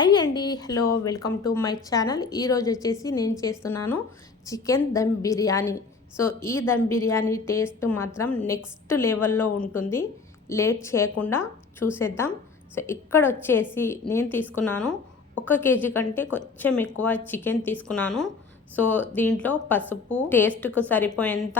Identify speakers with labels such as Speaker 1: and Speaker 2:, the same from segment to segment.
Speaker 1: Hi అండి hello welcome to my channel. ఈరోజు వచ్చేసి నేను చేస్తున్నాను చికెన్ దమ్ బిర్యానీ. సో ఈ దమ్ బిర్యానీ టేస్ట్ మాత్రం నెక్స్ట్ లెవెల్లో ఉంటుంది. లేట్ చేయకుండా చూసేద్దాం. సో ఇక్కడ వచ్చేసి నేను తీసుకున్నాను ఒక కేజీ కంటే కొంచెం ఎక్కువ చికెన్ తీసుకున్నాను. సో దీంట్లో పసుపు టేస్ట్కు సరిపోయేంత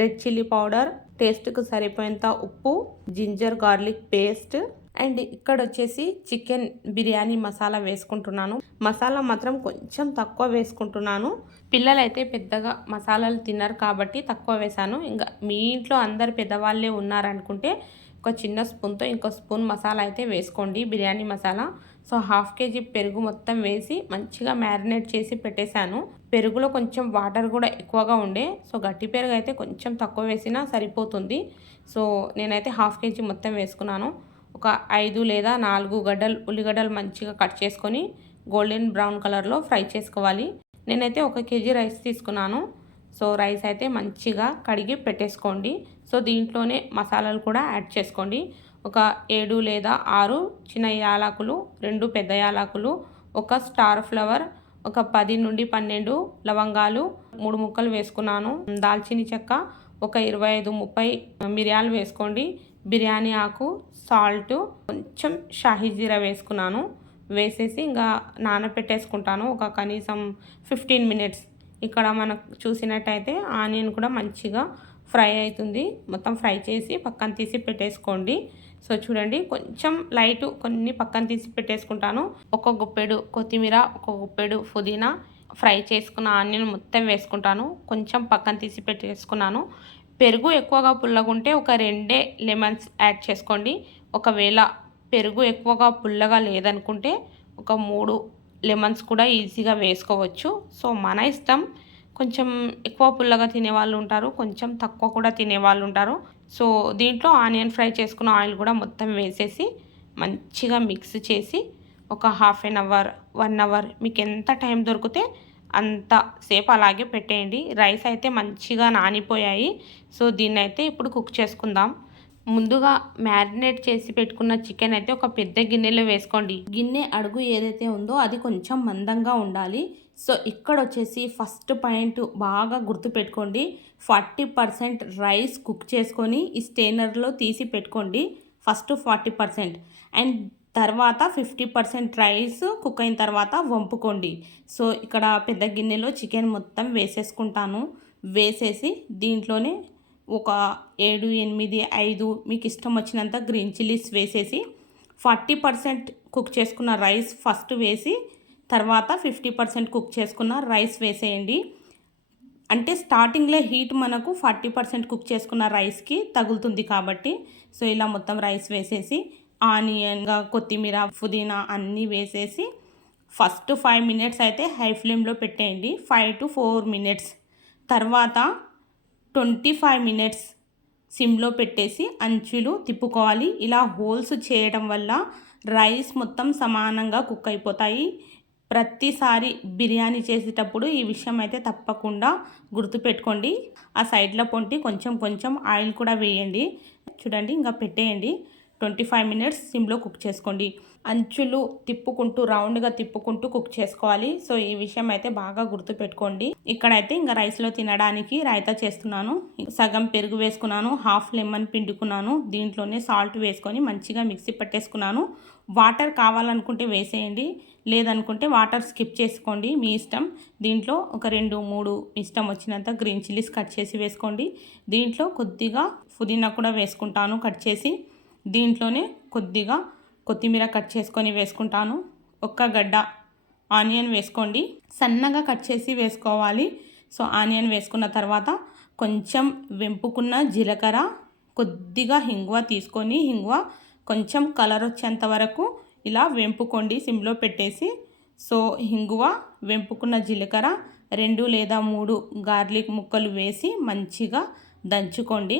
Speaker 1: రెడ్ చిల్లీ పౌడర్ టేస్ట్కు సరిపోయేంత ఉప్పు జింజర్ గార్లిక్ పేస్ట్ అండ్ ఇక్కడ వచ్చేసి చికెన్ బిర్యానీ మసాలా వేసుకుంటున్నాను. మసాలా మాత్రం కొంచెం తక్కువ వేసుకుంటున్నాను. పిల్లలైతే పెద్దగా మసాలాలు తిన్నారు కాబట్టి తక్కువ వేశాను. ఇంకా మీ ఇంట్లో అందరు పెద్దవాళ్ళే ఉన్నారనుకుంటే ఒక చిన్న స్పూన్తో ఇంకో స్పూన్ మసాలా అయితే వేసుకోండి biryani masala. So half KG పెరుగు మొత్తం వేసి మంచిగా మ్యారినేట్ చేసి పెట్టేశాను. పెరుగులో కొంచెం వాటర్ కూడా ఎక్కువగా ఉండే సో గట్టి పెరుగు అయితే కొంచెం తక్కువ వేసినా సరిపోతుంది. సో నేనైతే హాఫ్ కేజీ మొత్తం వేసుకున్నాను. ఒక ఐదు లేదా నాలుగు గడ్డలు ఉల్లిగడ్డలు మంచిగా కట్ చేసుకొని గోల్డెన్ బ్రౌన్ కలర్లో ఫ్రై చేసుకోవాలి. నేనైతే ఒక కేజీ రైస్ తీసుకున్నాను. సో రైస్ అయితే మంచిగా కడిగి పెట్టేసుకోండి. సో దీంట్లోనే మసాలాలు కూడా యాడ్ చేసుకోండి. ఒక ఏడు లేదా ఆరు చిన్న యాలకులు రెండు పెద్ద యాలకులు ఒక స్టార్ ఫ్లవర్ ఒక పది నుండి పన్నెండు లవంగాలు మూడు ముక్కలు వేసుకున్నాను. దాల్చిని చెక్క ఒక ఇరవై ఐదు ముప్పై మిరియాలు వేసుకోండి. బిర్యానీ ఆకు సాల్ట్ కొంచెం షాహీ జీరా వేసుకున్నాను. వేసేసి ఇంకా నానపెట్టేసుకుంటాను. ఒక కనీసం ఫిఫ్టీన్ మినిట్స్. ఇక్కడ మనకు చూసినట్టయితే ఆనియన్ కూడా మంచిగా ఫ్రై అవుతుంది. మొత్తం ఫ్రై చేసి పక్కన తీసి పెట్టేసుకోండి. సో చూడండి కొంచెం లైట్ కొన్ని పక్కన తీసి పెట్టేసుకుంటాను. ఒక గుప్పెడు కొత్తిమీర ఒక గుప్పెడు పుదీనా ఫ్రై చేసుకున్న ఆనియన్ మొత్తం వేసుకుంటాను. కొంచెం పక్కన తీసి పెట్టేసుకున్నాను. పెరుగు ఎక్కువగా పుల్లగుంటే ఒక రెండే లెమన్స్ యాడ్ చేసుకోండి. ఒకవేళ పెరుగు ఎక్కువగా పుల్లగా లేదనుకుంటే ఒక మూడు లెమన్స్ కూడా ఈజీగా వేసుకోవచ్చు. సో మన ఇష్టం కొంచెం ఎక్కువ పుల్లగా తినేవాళ్ళు ఉంటారు కొంచెం తక్కువ కూడా తినేవాళ్ళు ఉంటారు. సో దీంట్లో ఆనియన్ ఫ్రై చేసుకున్న ఆయిల్ కూడా మొత్తం వేసేసి మంచిగా మిక్స్ చేసి ఒక half an hour one hour మీకు ఎంత టైం దొరికితే అంత సేపు అలాగే పెట్టేయండి. రైస్ అయితే మంచిగా నానిపోయాయి. సో దీన్ని అయితే ఇప్పుడు కుక్ చేసుకుందాం. ముందుగా మ్యారినేట్ చేసి పెట్టుకున్న చికెన్ అయితే ఒక పెద్ద గిన్నెలో వేసుకోండి. గిన్నె అడుగు ఏదైతే ఉందో అది కొంచెం మందంగా ఉండాలి. సో ఇక్కడ వచ్చేసి ఫస్ట్ పాయింట్ బాగా గుర్తుపెట్టుకోండి ఫార్టీ పర్సెంట్ రైస్ కుక్ చేసుకొని ఈ స్టేనర్లో తీసి పెట్టుకోండి. First forty percent. అండ్ తర్వాత ఫిఫ్టీ పర్సెంట్ రైస్ కుక్ అయిన తర్వాత వంపుకోండి. సో ఇక్కడ పెద్ద గిన్నెలో చికెన్ మొత్తం వేసేసుకుంటాను. వేసేసి దీంట్లోనే ఒక ఏడు ఎనిమిది ఐదు మీకు ఇష్టం వచ్చినంత గ్రీన్ చిల్లీస్ వేసేసి ఫార్టీ పర్సెంట్ కుక్ చేసుకున్న రైస్ ఫస్ట్ వేసి తర్వాత ఫిఫ్టీ పర్సెంట్ కుక్ చేసుకున్న రైస్ వేసేయండి. అంటే స్టార్టింగ్లో హీట్ మనకు ఫార్టీ పర్సెంట్ కుక్ చేసుకున్న రైస్కి తగులుతుంది కాబట్టి సో ఇలా మొత్తం రైస్ వేసేసి ఆనియన్గా కొత్తిమీర పుదీనా అన్నీ వేసేసి ఫస్ట్ ఫైవ్ మినిట్స్ అయితే హై ఫ్లేమ్లో పెట్టేయండి. Five to four minutes. తర్వాత ట్వంటీ ఫైవ్ మినిట్స్ సిమ్లో పెట్టేసి అంచులు తిప్పుకోవాలి. ఇలా హోల్స్ చేయడం వల్ల రైస్ మొత్తం సమానంగా కుక్ అయిపోతాయి. ప్రతిసారి బిర్యానీ చేసేటప్పుడు ఈ విషయం అయితే తప్పకుండా గుర్తుపెట్టుకోండి. ఆ సైడ్లో పొంటి కొంచెం కొంచెం ఆయిల్ కూడా వేయండి. చూడండి ఇంకా పెట్టేయండి. ట్వంటీ ఫైవ్ మినిట్స్ సిమ్లో కుక్ చేసుకోండి. అంచులు తిప్పుకుంటూ రౌండ్గా తిప్పుకుంటూ కుక్ చేసుకోవాలి. సో ఈ విషయం అయితే బాగా గుర్తుపెట్టుకోండి. ఇక్కడైతే ఇంకా రైస్లో తినడానికి రాయితా చేస్తున్నాను. సగం పెరుగు వేసుకున్నాను హాఫ్ లెమన్ పిండుకున్నాను దీంట్లోనే సాల్ట్ వేసుకొని మంచిగా మిక్సీ పట్టేసుకున్నాను. వాటర్ కావాలనుకుంటే వేసేయండి లేదనుకుంటే వాటర్ స్కిప్ చేసుకోండి. మీ ఇష్టం. దీంట్లో ఒక రెండు మూడు ఇష్టం వచ్చినంత గ్రీన్ చిల్లీస్ కట్ చేసి వేసుకోండి. దీంట్లో కొద్దిగా పుదీనా కూడా వేసుకుంటాను కట్ చేసి. దీంట్లోనే కొద్దిగా కొత్తిమీర కట్ చేసుకొని వేసుకుంటాను. ఒక్క గడ్డ ఆనియన్ వేసుకోండి. సన్నగా కట్ చేసి వేసుకోవాలి. సో ఆనియన్ వేసుకున్న తర్వాత కొంచెం వెంపుకున్న జీలకర్ర కొద్దిగా హింగువ తీసుకొని హింగువ కొంచెం కలర్ వచ్చేంత వరకు ఇలా వెంపుకోండి సిమ్లో పెట్టేసి. సో హింగువ వెంపుకున్న జీలకర్ర రెండు లేదా మూడు గార్లిక్ ముక్కలు వేసి మంచిగా దంచుకోండి.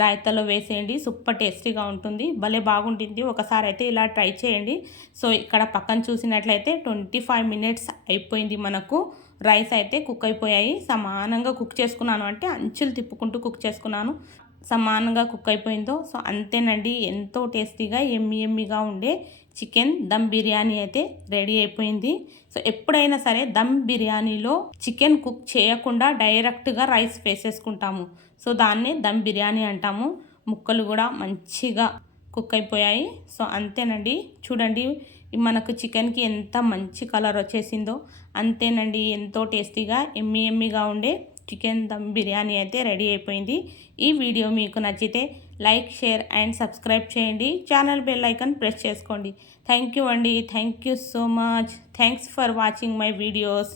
Speaker 1: రాయితలో వేసేయండి. సూపర్ టేస్టీగా ఉంటుంది. భలే బాగుంటుంది. ఒకసారి అయితే ఇలా ట్రై చేయండి. సో ఇక్కడ పక్కన చూసినట్లయితే ట్వంటీ ఫైవ్ మినిట్స్ అయిపోయింది మనకు. రైస్ అయితే కుక్ అయిపోయాయి. సమానంగా కుక్ చేసుకున్నాను అంటే అంచులు తిప్పుకుంటూ కుక్ చేసుకున్నాను. సమానంగా కుక్ అయిపోయిందో. సో అంతేనండి. ఎంతో టేస్టీగా ఎమ్మి ఎమ్మిగా ఉండే చికెన్ దమ్ బిర్యానీ అయితే రెడీ అయిపోయింది. సో ఎప్పుడైనా సరే దమ్ బిర్యానీలో చికెన్ కుక్ చేయకుండా డైరెక్ట్గా రైస్ వేసేసుకుంటాము సో దాన్నే దమ్ బిర్యానీ అంటాము. ముక్కలు కూడా మంచిగా కుక్ అయిపోయాయి. సో అంతేనండి. చూడండి మనకు చికెన్కి ఎంత మంచి కలర్ వచ్చేసిందో. అంతేనండి. ఎంతో టేస్టీగా ఎమ్మి ఎమ్మిగా ఉండే చికెన్ దమ్ బిర్యానీ అయితే రెడీ అయిపోయింది. ఈ వీడియో మీకు నచ్చితే లైక్ షేర్ అండ్ సబ్స్క్రైబ్ చేయండి. ఛానల్ బెల్ ఐకన్ ప్రెస్ చేసుకోండి. థ్యాంక్ యూ అండి. Thank you so much. Thanks for watching my videos.